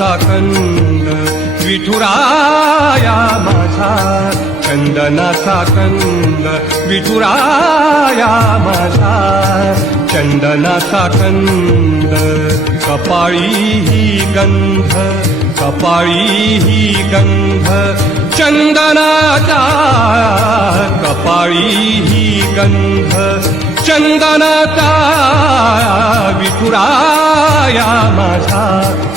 चंदनाचा कंद विठुराया माझा, चंदनाचा कंद विठुराया माझा, चंदनाचा कंद कपाळी ही गंध, कपाळी ही गंध चंदनाचा, कपाळी ही गंध चंदनाचा विठुराया माझा,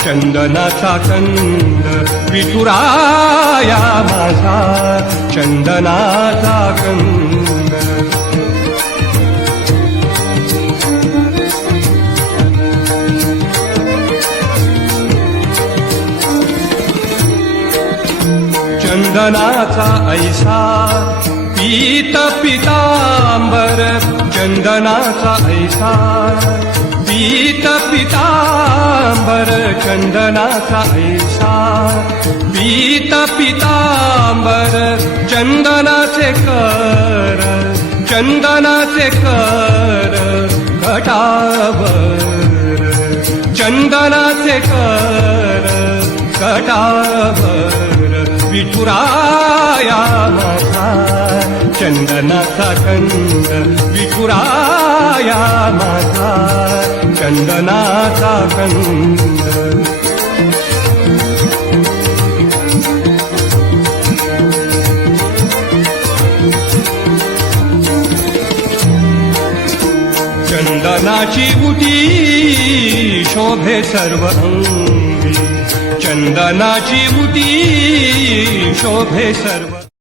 चंदनाचा कंद विठुराया माझा, चंदनाचा कंद. चंदनाचा ऐसा पीत पितांबर, चंदनाचा ऐसा पीत पितांबर, चंदनाचा ऐसा पीत पितांबर, चंदनाचे कर, चंदनाचे कर घटावर, चंदनाचे कर घटावर, विठुराया माझा, चंदनाचा कंद विठुराया माझा, चंदनाचा कंद. चंदनाची उटी शोभे सर्व अंगी, चंदनाची उटी शोभे सर्व